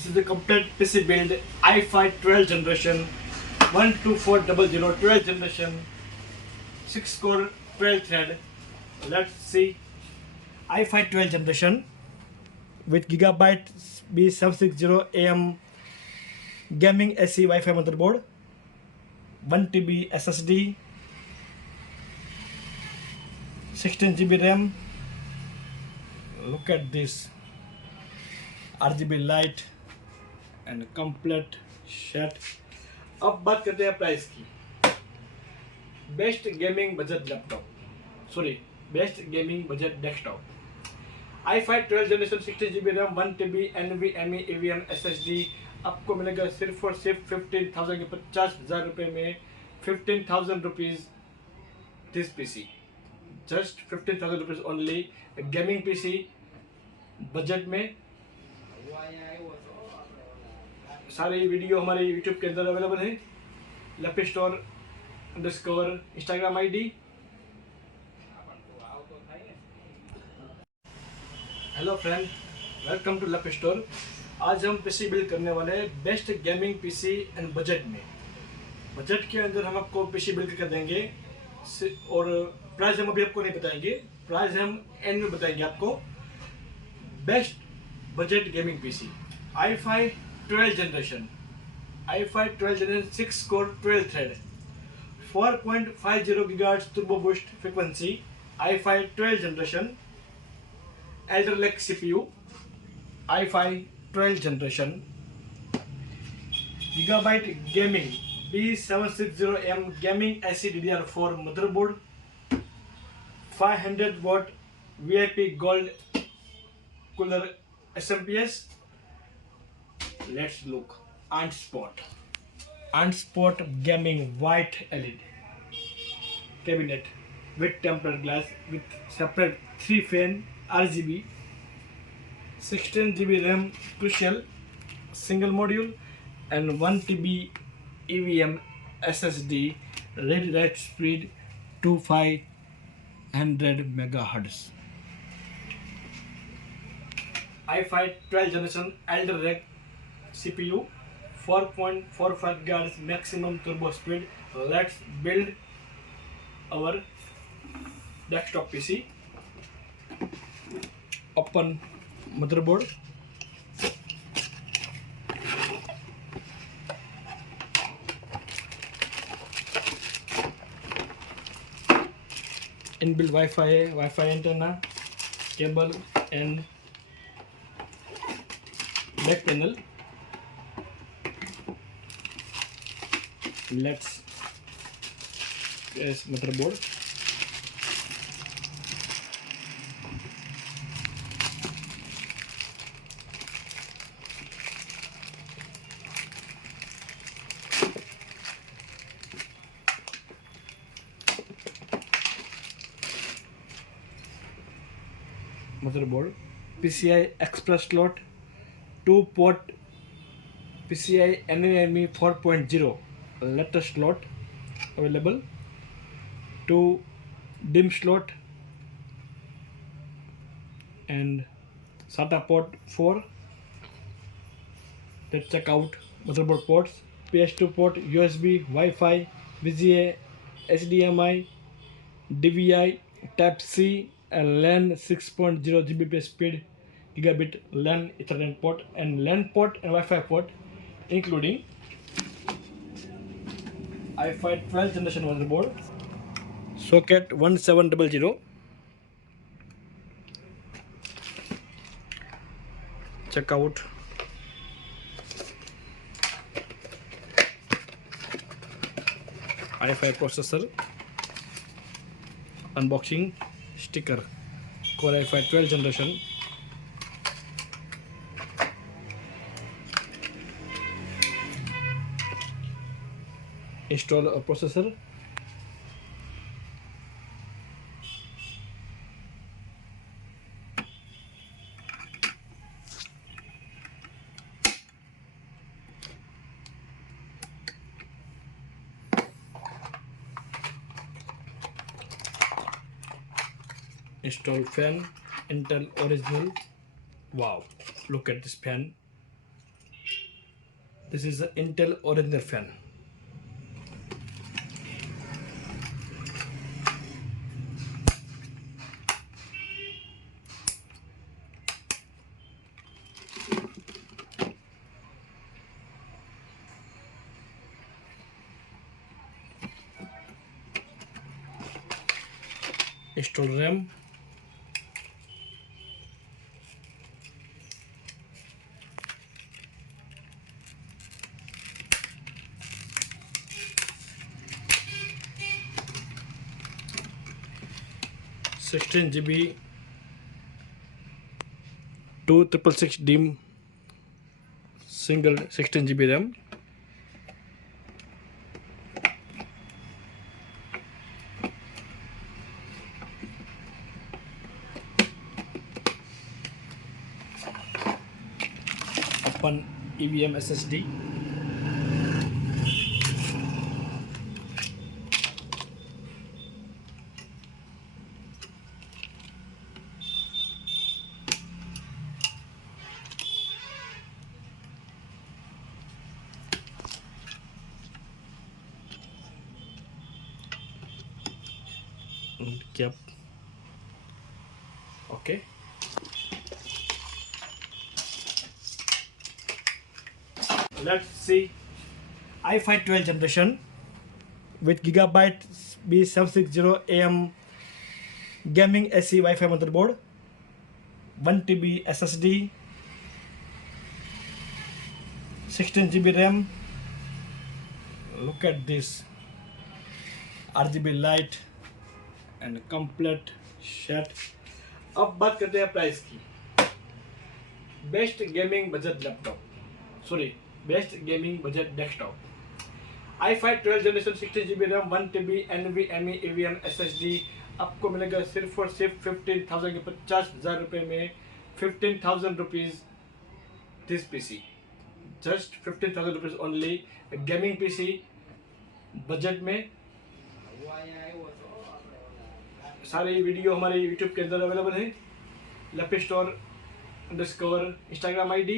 This is the complete PC build i5 12 generation 12400 12 generation 6 core 12 thread. Let's see i5 12 generation with gigabyte B760 AM gaming AC Wi-Fi motherboard, 1 TB SSD, 16 GB RAM. Look at this RGB light and complete set. अब बात करते हैं price की. Best gaming budget laptop, sorry best gaming budget desktop. i5 12 generation 16 GB RAM 1 TB NVMe EVM SSD आपको मिलेगा सिर्फ और सिर्फ 15,000 के 50,000 रुपये में. 15,000 rupees this PC, just 15,000 rupees only. Gaming PC budget में. सारी वीडियो हमारे यूट्यूब के अंदर अवेलेबल है. Laptop store _ Instagram ID. Hello friend, welcome to laptop store. आज हम पीसी बिल्ड करने वाले हैं best gaming PC and budget में. बजट के अंदर हम आपको पीसी बिल्ड कर देंगे और प्राइस हम अभी आपको नहीं बताएंगे. प्राइस हम एंड में बताएंगे आपको. Best budget gaming PC i5 12 generation, i5 12 generation 6 core 12 thread, 4.50 GHz turbo boost frequency, i5 12 generation, Elder Lake CPU, i5 12 generation, gigabyte gaming B760M gaming AC DDR4 motherboard, 500 watt VIP gold cooler SMPS. Let's look. Unspot gaming white LED cabinet with tempered glass with separate 3 fan RGB, 16 GB RAM crucial single module and 1 TB EVM SSD. Read write speed to 500 MHz. i5 12 generation Elder Lake CPU, 4.45 GHz maximum turbo speed. Let's build our desktop PC. Open motherboard. Inbuilt Wi-Fi antenna, cable and back panel. Let's press motherboard. Motherboard, PCI Express slot, 2-port PCI NVMe 4.0 latest slot available, 2 DIMM slot and SATA port 4. Let's check out motherboard ports. PS2 port, USB, Wi-Fi, VGA, HDMI, DVI, Type C and LAN 6.0 Gbps speed, gigabit LAN Ethernet port and LAN port and Wi-Fi port, including i5 12 generation motherboard, socket 1700. Check out i5 processor, unboxing sticker, Core i5 12 generation, install a processor, install fan, Intel original. Wow, look at this fan. This is the Intel original fan. Install RAM. (16 GB) 2666 DIMM single 16 GB RAM. Open EVM SSD. Cap. Okay. Let's see i5 12 generation with gigabyte B760 AM gaming AC Wi-Fi motherboard, 1 TB SSD, 16 GB RAM. Look at this RGB light and complete set. अब बात करते हैं price की. Best gaming budget laptop, sorry best gaming budget desktop. i5 12 generation 16 GB RAM 1 TB NVMe EVM SSD आपको मिलेगा सिर्फ और सिर्फ 15,000 के 50,000 रुपये में. 15,000 rupees this PC, just 15,000 rupees only. Gaming PC budget में. सारी वीडियो हमारे यूट्यूब के अंदर अवेलेबल है. लेपी स्टोर _ इंस्टाग्राम ID